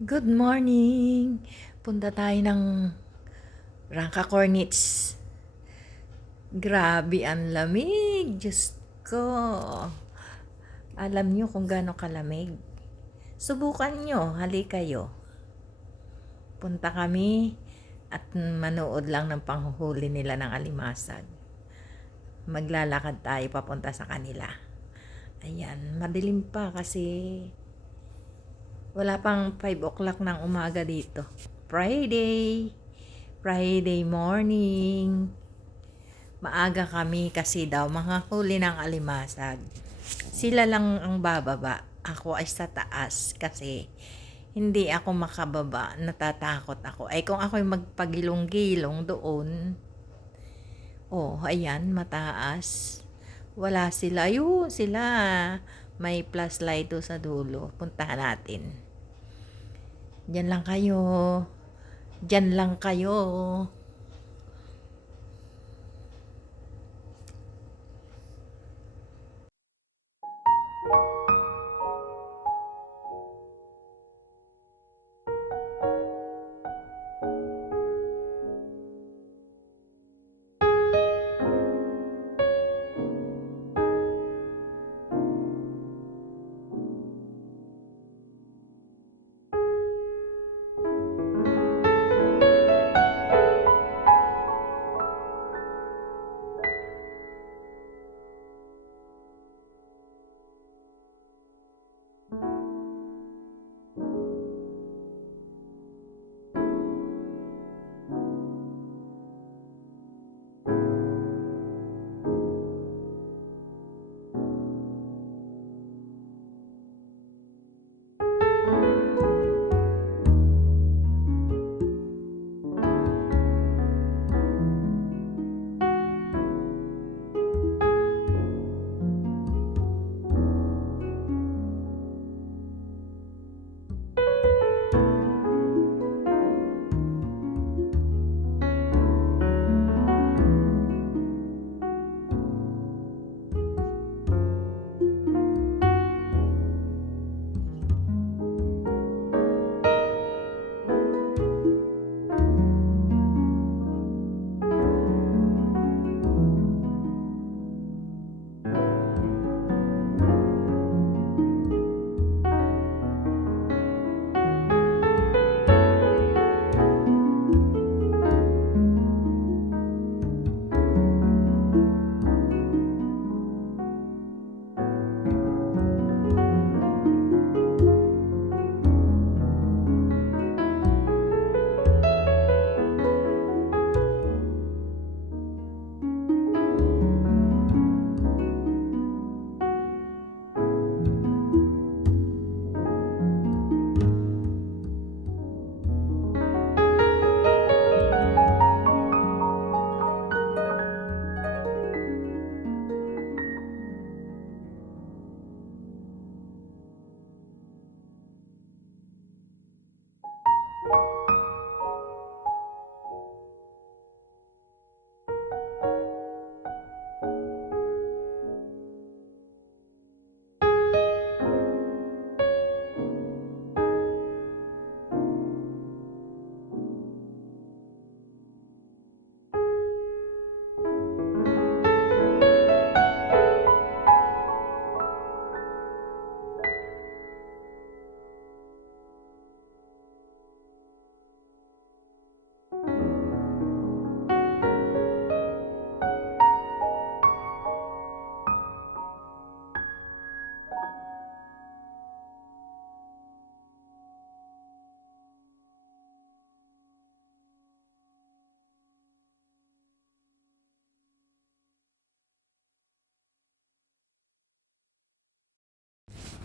Good morning! Punta tayo ng Rangka Cornets. Grabe ang lamig! Diyos ko! Alam nyo kung gaano kalamig. Subukan nyo, hali kayo. Punta kami at manood lang ng panghuhuli nila ng alimasag. Maglalakad tayo papunta sa kanila. Ayan, madilim pa kasi wala pang 5 o'clock ng umaga dito. Friday. Friday morning. Maaga kami kasi daw mga huli ng alimasag. Sila lang ang bababa. Ako ay sa taas kasi hindi ako makababa. Natatakot ako. Ay kung ako'y magpagilong-gilong doon. Oh, ayan, mataas. Wala sila. Ayun, sila. May plus light doon sa dulo. Puntahan natin. Diyan lang kayo. Diyan lang kayo.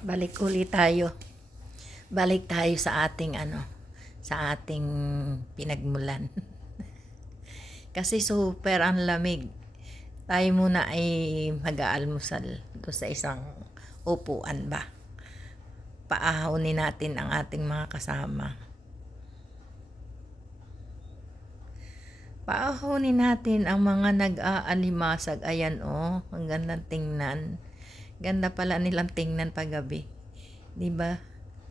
Balik ulit tayo. Balik tayo sa ating ano, sa ating pinagmulan. Kasi super ang lamig. Tayo muna ay mag-aalmusal do sa isang upuan ba. Paahonin natin ang ating mga kasama. Paahonin natin ang mga nag-aalimasag. Ayan oh, ang gandang tingnan. Ganda pala nilang tingnan paggabi. 'Di ba?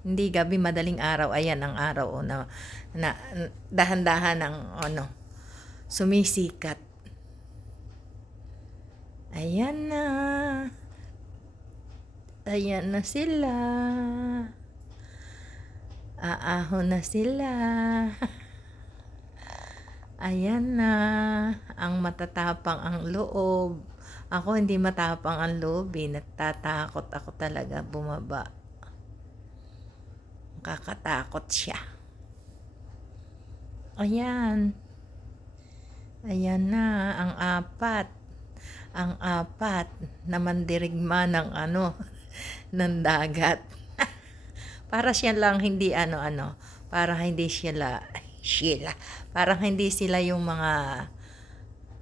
Hindi gabi, madaling araw. Ayan ang araw oh, na, na dahan-dahan ang ano, sumisikat. Ayan na. Ayan na sila. Aahon na sila. Ayan na. Ang matatapang ang loob. Ako hindi matapang ang loob eh. Natatakot ako talaga bumaba. Kakatakot siya. Ayan. Ayan na. Ang apat. Ang apat na mandirigma ng ano, ng dagat. para siya lang hindi ano-ano. Para hindi sila, sila. Parang hindi sila yung mga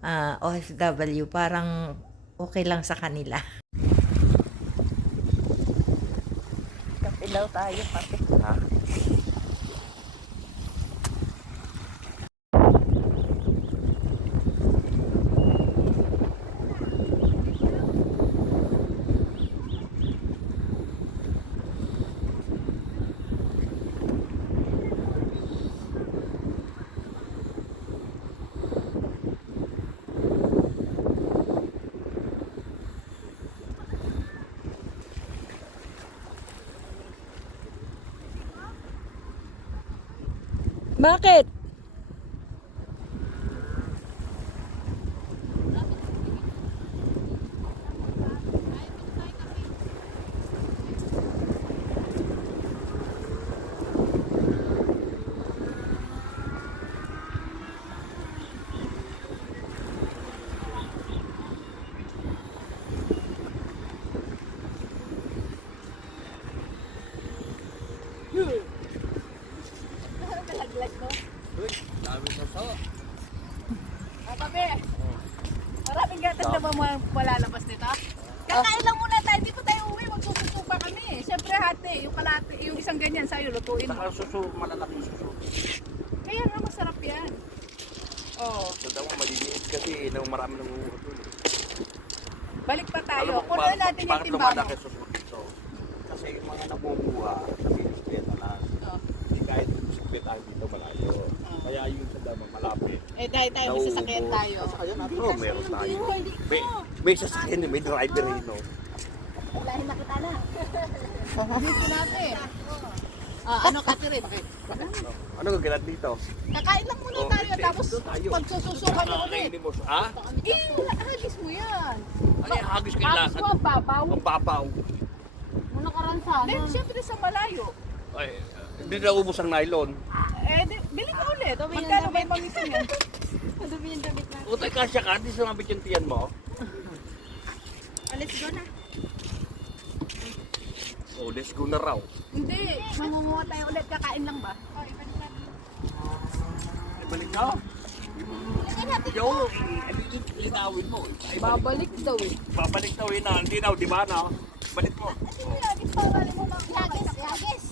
ah, OFW. Parang okay lang sa kanila. Kapilaw tayo, pati. Ha? Bakit? Dami sa sawa. Kape. Maraming gatas na ba mo wala labas nito? Kakain lang muna tayo, hindi pa tayo uwi, magsususupa kami. Siyempre hati, yung yung isang ganyan sa'yo, lutuin mo. Saka suso, malalaki suso. Kaya nga masarap yan. Oo. Sa daw maliliit kasi nang marami nang uutol. Balik pa tayo. Alam mo kung Puno bakit- natin yung bakit timba mo. lumalaki suso dito? Kasi yung mga nabubuha sa bisikleta lang. Oo. Hindi kahit yung bisikleta dito malayo. Kaya yung sa dama malapit. Eh dahil tayo may sasakyan tayo. Sasakyan natin. Oo, meron tayo. May, may sasakyan, may driver rin, no? Dito natin. Ah, ano Catherine? Okay. Ano gagalan dito? Kakain lang muna Oh, tayo, hindi. tapos pagsususukan mo ulit. Ha? Eh, hagis mo yan. Ano yung hagis Hagis kailangan? mo ang babaw. Ang babaw. Ano karansahan? Then, siyempre sa malayo. Ay, hindi na ubos ang nylon. Eh, di, bili ka ulit. Magkano ba yung pangisin yan? Madumi yung damit na. Utay kasya ka, di sumabit yung tiyan mo. Let's go na. Oh, let's go na raw. Hindi, mamumuha tayo ulit. Kakain lang ba? Ay, balik ka. Yo, linawin mo. Ay, balik. Babalik daw eh. Babalik daw yun na. Hindi daw, di ba na? Balik mo. Yagis, yagis.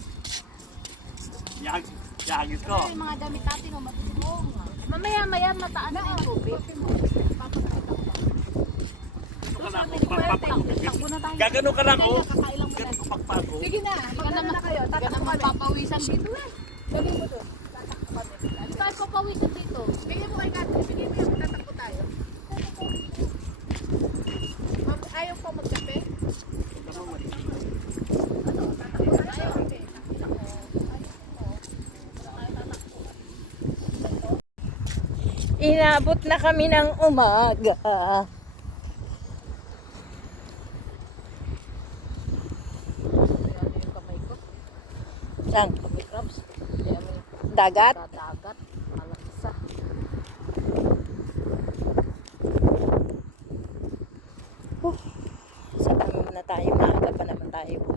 Yag, yagis ko. Yung mga damit natin, oh, matutulong. Mamaya, maya, mataan na yung tubig. Ito ka lang. Papapagupit. Gagano ka lang, oh. Pagpago. Sige na, magkano na kayo? Ka Tatakbo kami. papawisan dito eh. Galing mo doon. Hindi tayo papawisan dito. Bigyan mo kay Kat. Bigyan mo yung tatakbo tayo. Ma'am, Ayaw pa magkape? Inabot na kami ng umaga. yung kamay ko. Saan? Kamay crabs. May Dagat? dadagat. Malakisa. Sa tanong na tayo, maaga pa naman tayo